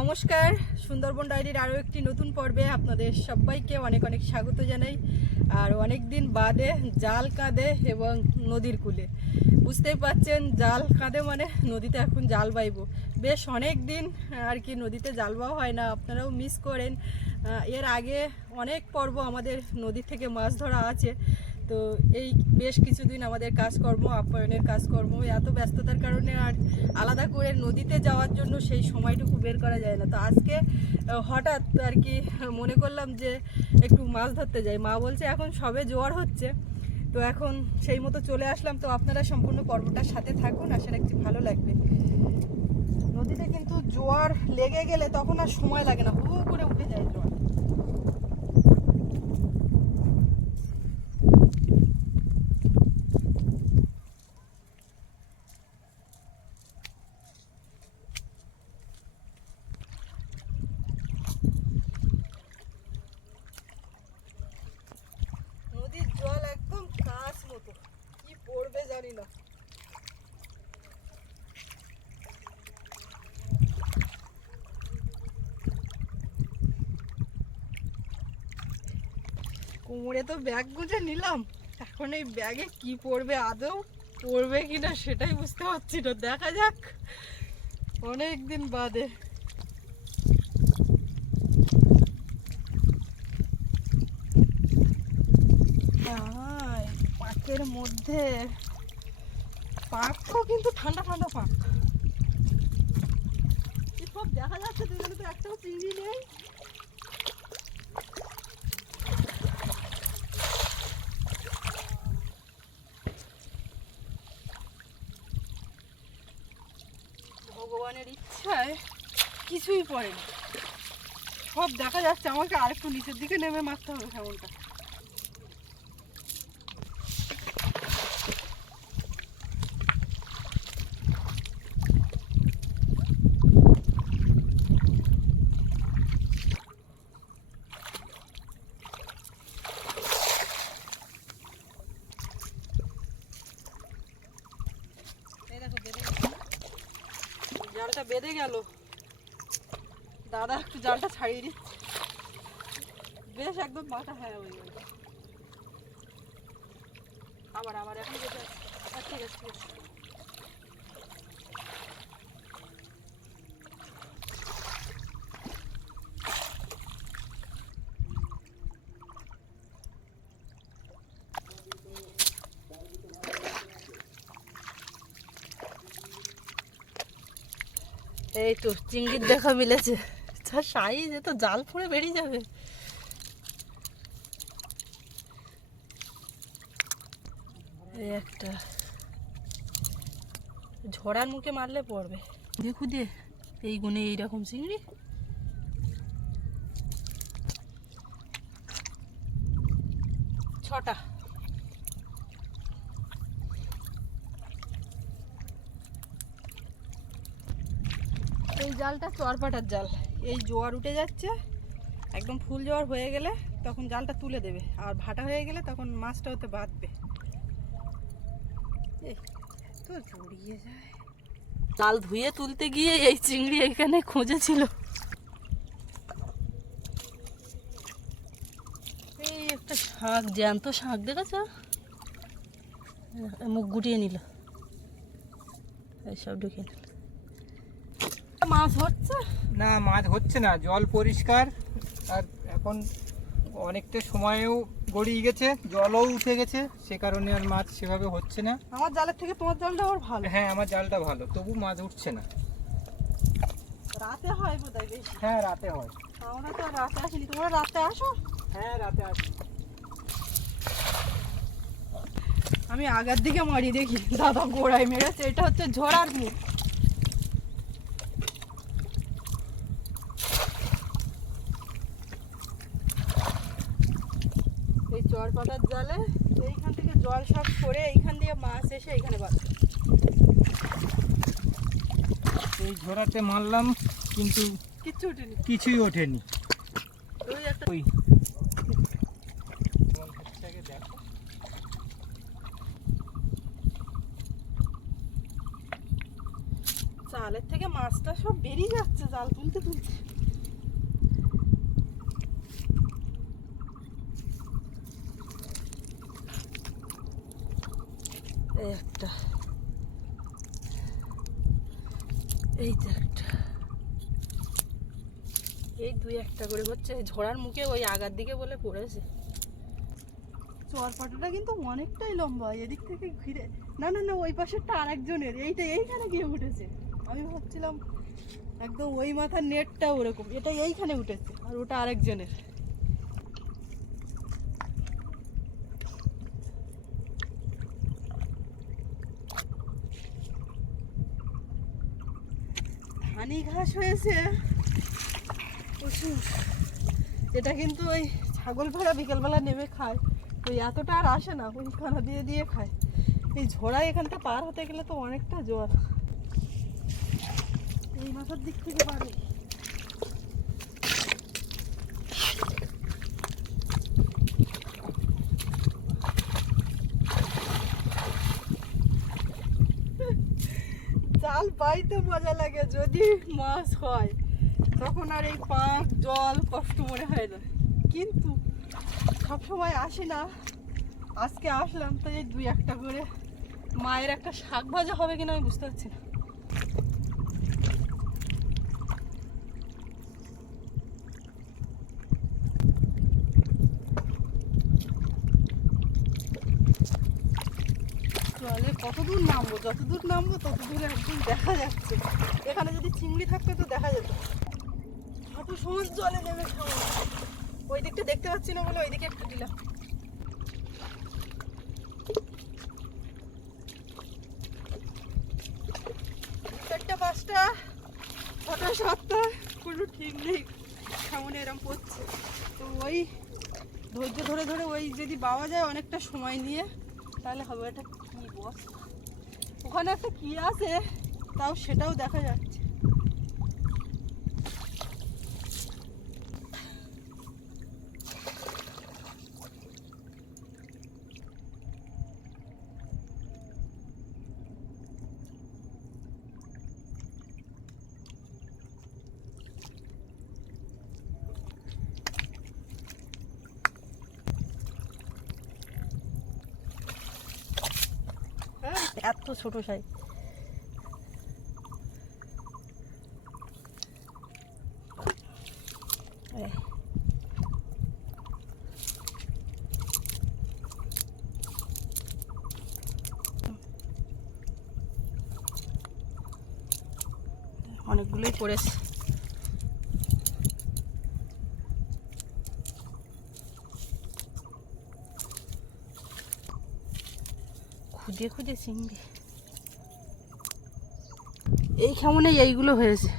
নমস্কার, সুন্দরবন ডায়েরির আরও একটি নতুন পর্বে আপনাদের সবাইকে অনেক অনেক স্বাগত জানাই, আর অনেক দিন বাদে জাল কাঁদে এবং নদীর কূলে। বুঝতেই পাচ্ছেন, জাল কাঁদে মানে নদীতে এখন জাল বাইবো। বেশ অনেক দিন আর কি নদীতে জাল বাওয়া হয় না, আপনারাও মিস করেন। এর আগে অনেক পর্ব আমাদের নদী থেকে মাছ ধরা আছে। তো এই বেশ কিছুদিন আমাদের কাজকর্ম, আপ্যায়নের কাজকর্ম, এত ব্যস্ততার কারণে আর আলাদা করে নদীতে যাওয়ার জন্য সেই সময়টুকু বের করা যায় না। তো আজকে হঠাৎ আর কি মনে করলাম যে একটু মাছ ধরতে যাই। মা বলছে, এখন সবে জোয়ার হচ্ছে। তো এখন সেই মতো চলে আসলাম। তো আপনারা সম্পূর্ণ পর্বটার সাথে থাকুন, আশা রাখছি ভালো লাগবে। নদীতে কিন্তু জোয়ার লেগে গেলে তখন আর সময় লাগে না। হু করে উঠে যায় জোয়ার নদীর জল একদম কাঁচ মতো কি পড়বে জানি না কোমরে তো ব্যাগ গুজে নিলাম। এখন এই ব্যাগে কি পড়বে আদৌ? পড়বে কিনা সেটাই বুঝতে পারছি না। দেখা যাক। অনেক দিন বাদে পাকের মধ্যে। পাকও কিন্তু ঠান্ডা ঠান্ডা পাক। সব দেখা যাচ্ছে তো তো একটাও চিংড়ি নেই। ইচ্ছায় কিছুই পড়ে না সব দেখা যাচ্ছে, আমাকে আরেকটু নিচের দিকে নেমে মারতে হবে, সেমনটা। বেঁধে গেল। দাদা একটু জালটা ছাড়িয়ে দিচ্ছে বেশ একদম মাথা হ্যাঁ হয়ে গেল। আবার আবার এখন আচ্ছা, ঠিক আছে ঠিক আছে। এই তো, চিংড়ির দেখা মিলেছে। তার সাইজ তো জাল ফুঁড়ে বেরিয়ে যাবে। এই একটা। ঝড়ার মুখে মারলে পড়বে। দেখু দে, এই গুণে এইরকম চিংড়ি। ছটা এই জালটা চরপাটার জাল। এই জোয়ার উঠে যাচ্ছে একদম ফুল জোয়ার হয়ে গেলে তখন জালটা তুলে দেবে। আর ভাটা হয়ে গেলে তখন মাছটা ওতে বাঁধবে। তো জড়িয়ে যায়। জাল ধুয়ে তুলতে গিয়ে এই চিংড়ি এখানে খুঁজেছিল। এই একটা শাঁখ জ্যান্ত শাঁখ দেখেছ? মুখ গুটিয়ে নিল। এইসব ঢুকিয়ে নিল। মাছ হচ্ছে? না মাছ হচ্ছে না জল পরিষ্কার। আর এখন অনেকটা সময়ও গড়িয়ে গেছে জলও উঠে গেছে সে কারণে আর মাছ সেভাবে হচ্ছে না। আমার জালের থেকে তোমার জালটা আবার ভালো? হ্যাঁ আমার জালটা ভালো তবু মাছ উঠছে না। রাতে হয় বোধহয় বেশি? হ্যাঁ রাতে হয়। আমরা তো রাতে আসিনি তোমরা রাতে আসো? হ্যাঁ রাতে আসে। আমি আগের দিকে মারি দেখি দাদা গোড়ায় মেরেছে এটা হচ্ছে ঝড়ার মুখ এই চর পাতার জালে এইখান থেকে জল সব সরে এইখান দিয়ে মাছ এসে এইখানে বাঁধে ঝোড়াতে মারলাম কিন্তু কিচ্ছু উঠেনি কিছুই ওঠেনি। ওই জালের থেকে মাছটা সব বেরিয়ে যাচ্ছে জাল তুলতে তুলতে। একটা। এই তো একটা। এই দুই একটা করে হচ্ছে ঝোড়ার মুখে ওই আগার দিকে বলে পড়েছে চর পাটাটা কিন্তু অনেকটাই লম্বা, এদিক থেকে ঘিরে। না না না, ওই পাশেরটা আরেকজনের, এইটা, এইখানে গিয়ে উঠেছে। আমি ভাবছিলাম একদম ওই মাথার নেটটা ওরকম, এটা এইখানে উঠেছে, আর ওটা আরেকজনের। ধানি ঘাস হয়েছে। প্রচুর। এটা কিন্তু ওই ছাগল ভেড়া বিকেলবেলা নেমে খায়। ওই এতটা আর আসে না, ওই খানা দিয়ে দিয়ে খায়। এই ঝোড়া এখানটা পার হতে গেলে তো অনেকটা জ্বর এই মাথার দিক থেকে পারে জাল পাইতে মজা লাগে, যদি মাছ হয়, তখন আর এই পাঁক, জল কষ্ট মনে হয় না। কিন্তু সবসময় আসে না। আজকে আসলাম তো এই দুই একটা করে মায়ের একটা শাক ভাজা হবে কিনা আমি বুঝতে পারছি না। জলে কত দূর নামবো, যতদূর নামবো তত দূর একদম দেখা যাচ্ছে। এখানে যদি চিংড়ি থাকতো তো দেখা যেত। হাঁটু সমান জলে নেমে ওই দিকটা দেখতে পাচ্ছি না বলে ওই দিকে একটু দিলাম। চারটা, পাঁচটা সাতটা, কোনো ঠিক সামনে এরম পড়ছে। তো ওই ধৈর্য ধরে ধরে ওই যদি পাওয়া যায় অনেকটা সময় নিয়ে, তাহলে হবে এটা। ওখানে একটা কি আছে তাও সেটাও দেখা যাচ্ছে। এত ছোট সাই অনেকগুলোই পড়েছে। খুঁজে খুঁজে চিনবে। এই কেমনে এইগুলো হয়েছে।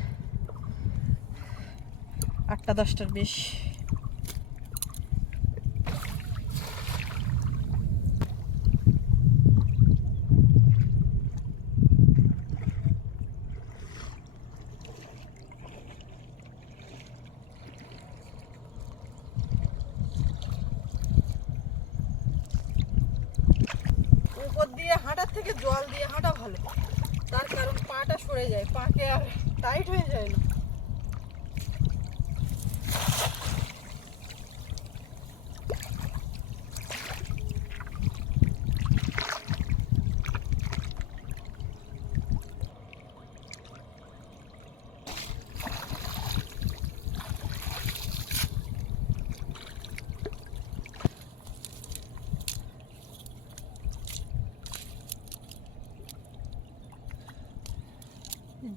আটটা দশটার বেশ উপর দিয়ে হাঁটার থেকে জল দিয়ে হাঁটা ভালো তার কারণ পাটা সরে যায় পাকে আর টাইট হয়ে যায় না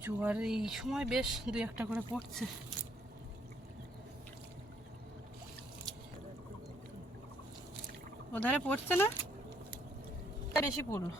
জোয়ার এই সময় বেশ দু একটা করে পড়ছে। ওধারে পড়ছে না? বেশি পড়ল।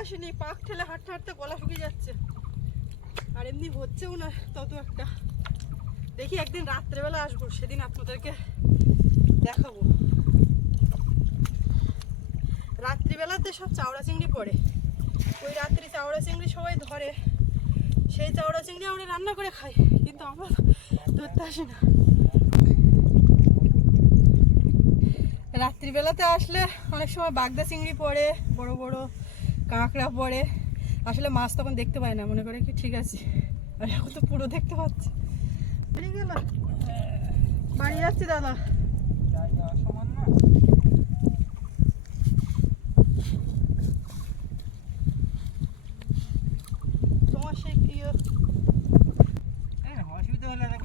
আসেনি, পাক ঠেলে হাঁটতে হাঁটতে গলা শুকিয়ে যাচ্ছে। আর এমনি হচ্ছেও না, তত একটা। দেখি একদিন রাত্রেবেলা আসব, সেদিন আপনাদেরকে দেখাবো। রাত্রিবেলাতে সব চাওড়া চিংড়ি পড়ে। ওই রাত্রি চাওড়া চিংড়ি সবাই ধরে। সেই চাওড়া চিংড়ি আমরা রান্না করে খাই, কিন্তু আমরা ধরতে আসি না। রাত্রিবেলাতে আসলে অনেক সময় বাগদা চিংড়ি পড়ে, বড় বড়। কাঁকড়া পড়ে। আসলে মাছ তখন দেখতে পায় না মনে করে কি ঠিক আছে। আর এখন তো পুরো দেখতে পাচ্ছি। বেরিয়ে গেল? বাড়ি যাচ্ছি দাদা জায়গা সমান না তোমার সেই প্রিয় এই না, অসুবিধা হলে আর-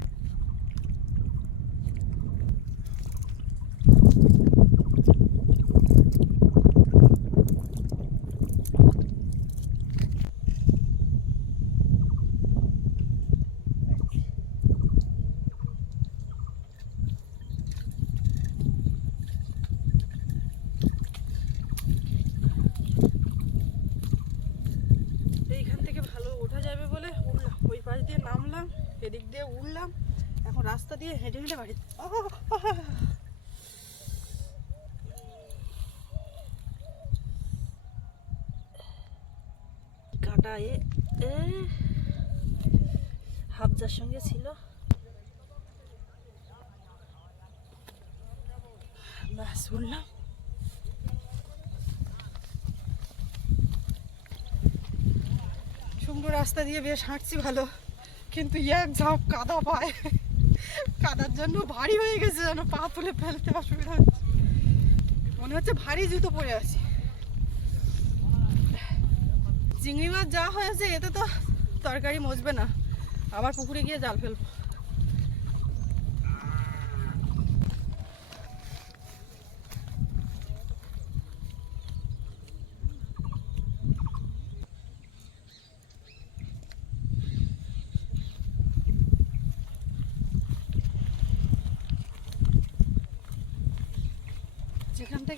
এইখান থেকে ভালো ওঠা যাবে বলে উঠলাম ওই পাশ দিয়ে নামলাম এদিক দিয়ে উঠলাম এখন রাস্তা দিয়ে হেঁটে হেঁটে বাড়ি এ হাফজার সঙ্গে ছিল। ব্যাস উঠলাম সুন্দর রাস্তা দিয়ে বেশ হাঁটছি ভালো। কিন্তু এক ঝাঁপ কাদা পায়। কাদার জন্য ভারী হয়ে গেছে যেন পা তুলে ফেলতে অসুবিধা হচ্ছে। মনে হচ্ছে ভারী জুতো পরে আছি। চিংড়ি মাছ যা হয়েছে, এতে তো তরকারি মজবে না। আবার পুকুরে গিয়ে জাল ফেলব।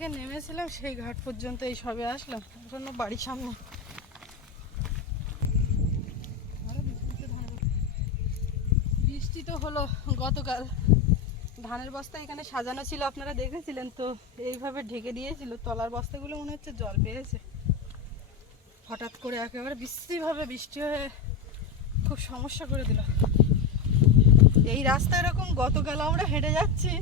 থেকে নেমেছিলাম, সেই ঘাট পর্যন্ত এই সবে আসলাম। এখন বাড়ির সামনে। বৃষ্টি তো হলো গতকাল। ধানের বস্তা এখানে সাজানো ছিল, আপনারা দেখেছিলেন তো? এইভাবে ঢেকে দিয়েছিল। তলার বস্তাগুলো মনে হচ্ছে জল পেয়েছে। হঠাৎ করে একেবারে বৃষ্টিভাবে বৃষ্টি হয়ে খুব সমস্যা করে দিল। এই রাস্তা এরকম গতকাল আমরা হেঁটে যাচ্ছি।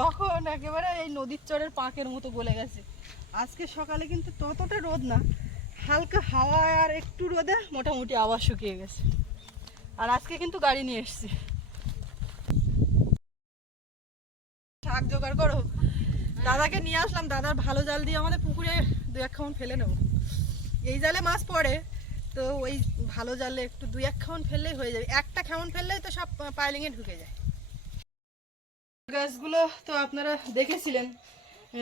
তখন একেবারে এই নদীর চরের পাঁকের মতো গলে গেছে। আজকে সকালে কিন্তু ততটা রোদ না, হালকা হাওয়া আর একটু রোদে মোটামুটি আবার শুকিয়ে গেছে। আর আজকে কিন্তু গাড়ি নিয়ে এসছি। শাক জোগাড় করো। দাদাকে নিয়ে আসলাম, দাদার ভালো জাল দিয়ে আমাদের পুকুরে দু এক খাউন ফেলে নেব। এই জালে মাছ পড়ে, তো ওই ভালো জালে একটু দুই এক খাউন ফেললেই হয়ে যাবে। একটা খাউন ফেললেই তো সব পাইলিংয়ে ঢুকে যায়। গাছগুলো তো আপনারা দেখেছিলেন,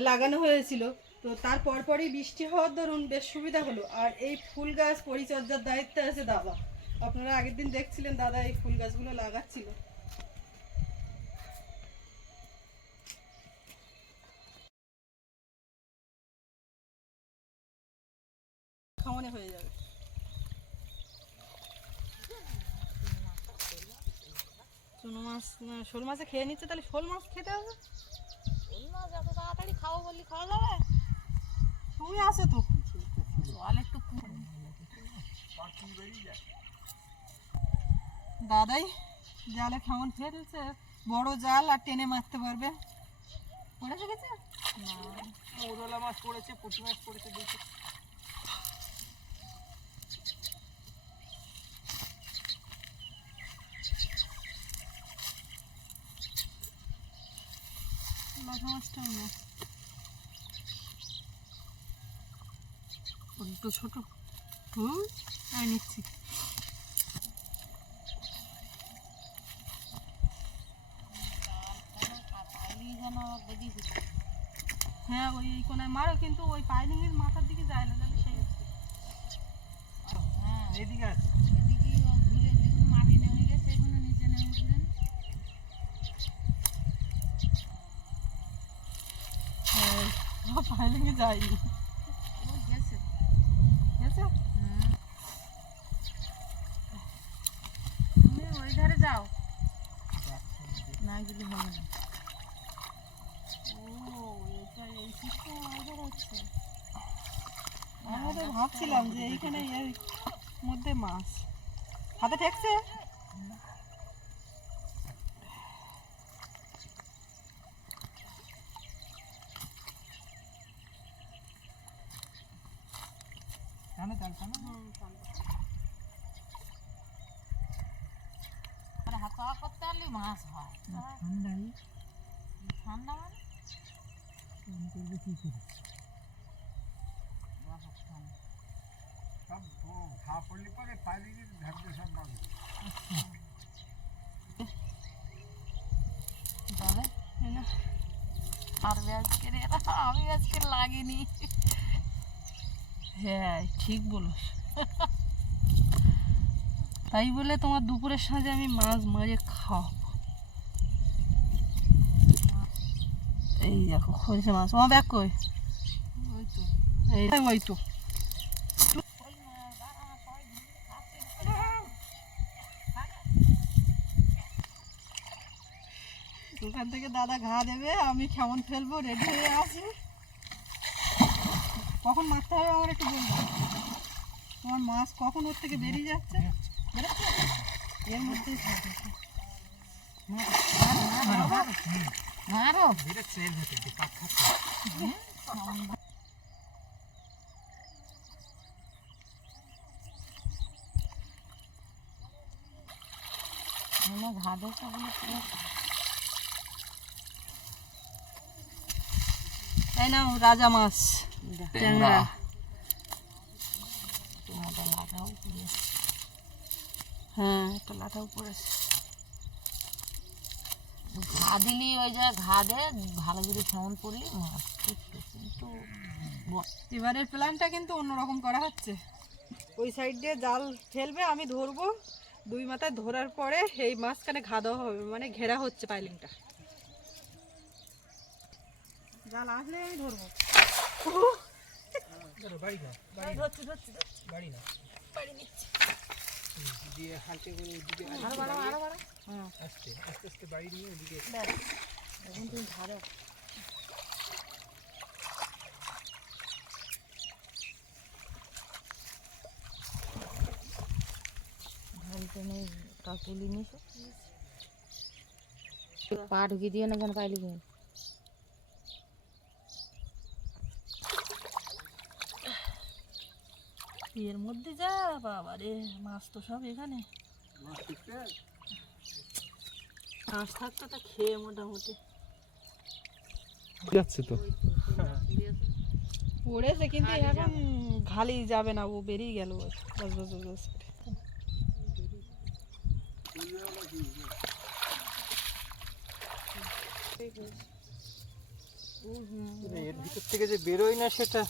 লাগানো হয়েছিল। তো তার পরপরই বৃষ্টি হওয়ার দরুন বেশ সুবিধা হলো। আর এই ফুল গাছ পরিচর্যার দায়িত্বে আছে দাদা। আপনারা আগের দিন দেখছিলেন দাদা এই ফুল গাছগুলো লাগাচ্ছিল। খাওয়ানো হয়ে যাবে। মাছ না, শোল মাছে খেয়ে নিচ্ছে তাহলে শোল মাছ খেতে হবে? ওই মাছ এত তাড়াতাড়ি খাব বললি খাওয়া যাবে? তুমি আসো তো। জল একটু দাদাই জালে কেমন ফেলছে। বড় জাল আর টেনে মারতে পারবে। পড়েছে গেছে মৌরলা মাছ পড়েছে পুঁটি মাছ পড়েছে দেখি। লাঠা মাছটাও না একটু ছোট। হুম আমি নিচ্ছি। হ্যাঁ ওই কোনায় মারো, কিন্তু ওই পাইলিংয়ের মাথার দিকে যায় না তাহলে সেই। হ্যাঁ এদিকে আছে যায়নি। ওই ধারে যাও। না গেলে হবে ও এটা এই সিস্টেম আমাদের হচ্ছে ভাবছিলাম যে এইখানে এর মধ্যে মাছ। হাতে ঠেকছে? পড়লে পরে পালিয়ে সব পাবে আজকে আমি আজকে লাগিনি। হ্যাঁ ঠিক বলো তাই বলে তোমার দুপুরের সাঁঝে আমি মাছ মাঝে খাওয়াবো এই দেখো হয়েছে মাছ। আমার ব্যাগ কই? ওই তো। এই ওই তো। দোকান থেকে দাদা ঘা দেবে আমি কেমন ফেলব রেডি হয়ে আছি কখন মারতে হবে আমার একটু বলব তোমার মাছ কখন ওর থেকে বেরিয়ে যাচ্ছে এর মধ্যেই বেরোচ্ছে এর ভেতর দিয়ে কাঠ খাচ্ছে মানে ঘাটে সবগুলো পুরো তাই না রাজা মাছ। ট্যাংরা। হ্যাঁ একটা লাটাও পড়েছে। ঘা দিলি ওই জায়গায় ঘা দে ভালো করে সেমন পড়লি মাছ কিন্তু এবারের প্ল্যানটা কিন্তু অন্যরকম করা হচ্ছে। ওই সাইড দিয়ে জাল ফেলবে আমি ধরবো। দুই মাথায় ধরার পরে এই মাঝখানে ঘা দেওয়া হবে মানে ঘেরা হচ্ছে পাইলিংটা। জাল আসলে আমি ধরবো বাড়ি না এই ধরছি ধরছি ধরছি। বাড়ি না পাড়ি নিচ্ছি। দিয়ে হালকা করে ওদিকে আরও বাড়ো। আরও বাড়ো হ্যাঁ আস্তে আস্তে আস্তে বাড়ি নিয়ে ওদিকে এখন তুমি ধরো নিছো পা ঢুকিয়ে দিয়ে না কেন পাইলি কেন এর মধ্যে যা বাবা রে মাছ তো সব এখানে। মাছ থাকতো তা খেয়ে মোটামুটি। যাচ্ছে তো। পড়েছে কিন্তু এখন খালি যাবে না ও বেরিয়ে গেল বস বস বস। এর ভিতর থেকে যে বেরোয় না সেটা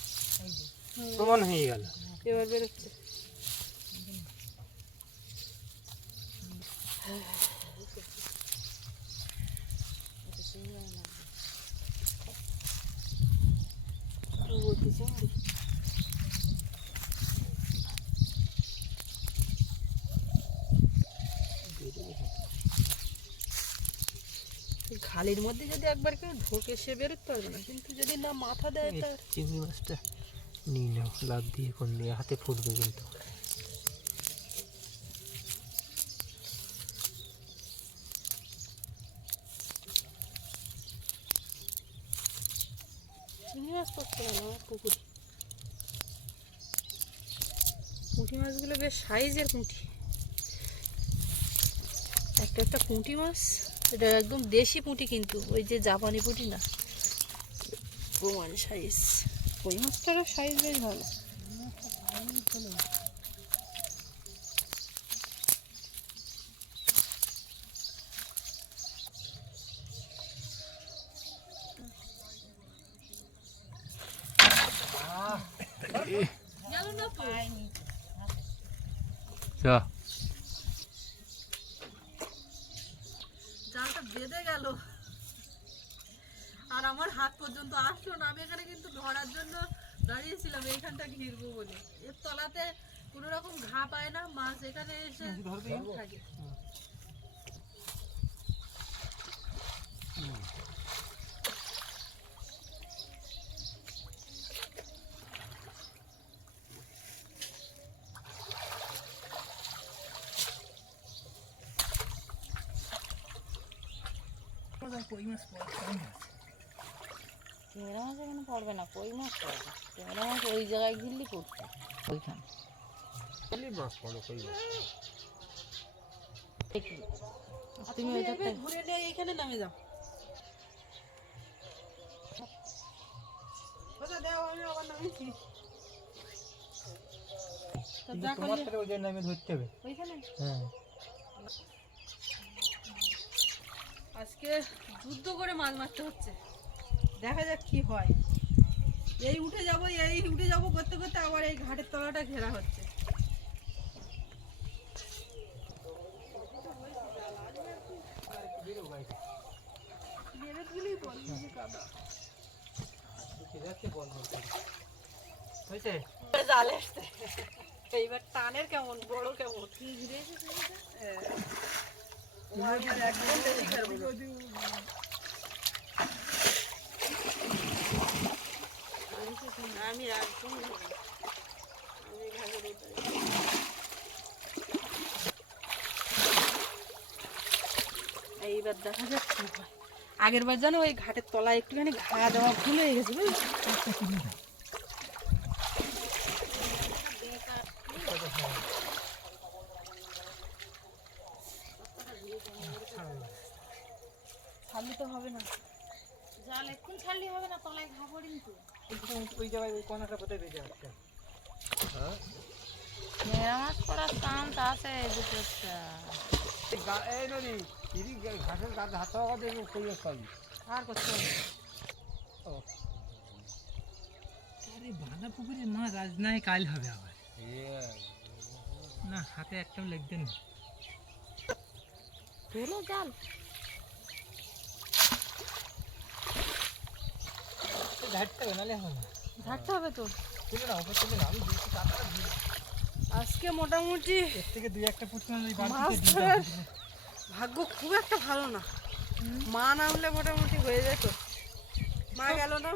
প্রমাণ হয়ে গেল। এবার বেরোচ্ছে। খালির মধ্যে যদি একবার কেউ ঢোকে সে বেরোতে পারবে না। কিন্তু যদি না মাথা দেয় তার চিংড়ি মাছটা। নিয়ে নাও লাভ দিয়ে কোন দিয়ে হাতে ফুটবে কিন্তু। পুকুরে পুঁটি মাছগুলো বেশ সাইজের পুঁটি। একটা একটা পুঁটি মাছ, এটা একদম দেশি পুঁটি কিন্তু, ওই যে জাপানি পুঁটি না, প্রমাণ সাইজ কই? মাছটারও সাইজ বেশ ভালো যা জালটা বেঁধে গেল আর আমার হাত পর্যন্ত আসলো না আমি এখানে কিন্তু ধরার জন্য দাঁড়িয়েছিলাম এইখানটা ঘিরবো বলে এর তলাতে কোনো রকম ঘা পায় না মাছ এখানে এসে থাকে ট্যাংরা মাছ এখানে পড়বে না কই মাছ পড়বে? ট্যাংরা মাছ ওই জায়গায় গিললি পড়ছে ওইখানে। মাছ পড়ো কই মাছ দেখি। তুমি ওই ঘুরে নিয়ে এইখানে নামে যাও দাও আমি আবার নামিয়েছি। তোমার করলে। ওই জন্য আমি ধরতে হবে। ওইখানে? হ্যাঁ। আজকে যুদ্ধ করে মাছ মারতে হচ্ছে। দেখা যাক কি হয়। এই উঠে যাব এই উঠে যাব করতে করতে আবার এই ঘাটের তলাটা ঘেরা হচ্ছে। জাল এসছে এইবার টানের কেমন বড় কেমন। হ্যাঁ। আমি একদম খাবো না। আমি ঘাড়ে দিতে পারি। এইবার দেখা যাক কি হয় আগের বার জানো ওই ঘাটের তলায় একটুখানি ঘা দেওয়া ভুল হয়ে গেছে বুঝলি হবে না। জাল এক্ষুন ছাড়লি হবে না তলায় ঘা পড়িনি তো ওই জায়গায় ওই কোনাটা কোথায় বেঁচে আছে ট্যাংরা মাছ পড়ার চান্স আছে এই দুটোটা এই নদী ইরি ঘাসের গাছ হাত হওয়া দেখে কই মাছ পাবি আর করতে না। আরে বাঁধা পুকুরের মাছ আজ নাই কাল হবে আবার। না হাতে একটাও লাগবে না। তুলো জাল। ঝাড়তে হবে নাহলে হবে না। হবে তো? তুলে না ওপর তুলে না আমি দেখছি কাঁটাটা আজকে মোটামুটি এর থেকে দুই একটা মাছ মাছ ধরার ভাগ্য খুব একটা ভালো না। মা নামলে মোটামুটি হয়ে যেত। মা গেল না?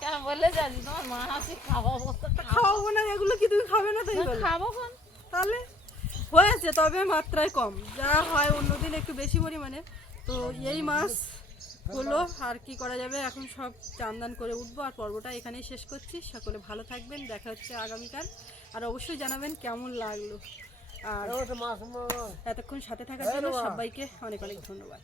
কেন বললে যাচ্ছি তোমার মা হাসি খাওয়াবো। খাওয়াবো না এগুলো কি তুমি খাবে না তাই বলো? খাব কোন? তাহলে? হয়েছে তবে মাত্রায় কম। যা হয় অন্যদিন একটু বেশি পরিমাণে। তো এই মাছ হলো আর কি করা যাবে? এখন সব চান্দান করে উঠবো আর পর্বটা এখানেই শেষ করছি। সকলে ভালো থাকবেন দেখা হচ্ছে আগামীকাল। আর অবশ্যই জানাবেন কেমন লাগল। আর এতক্ষণ সাথে থাকার জন্য সবাইকে অনেক অনেক ধন্যবাদ।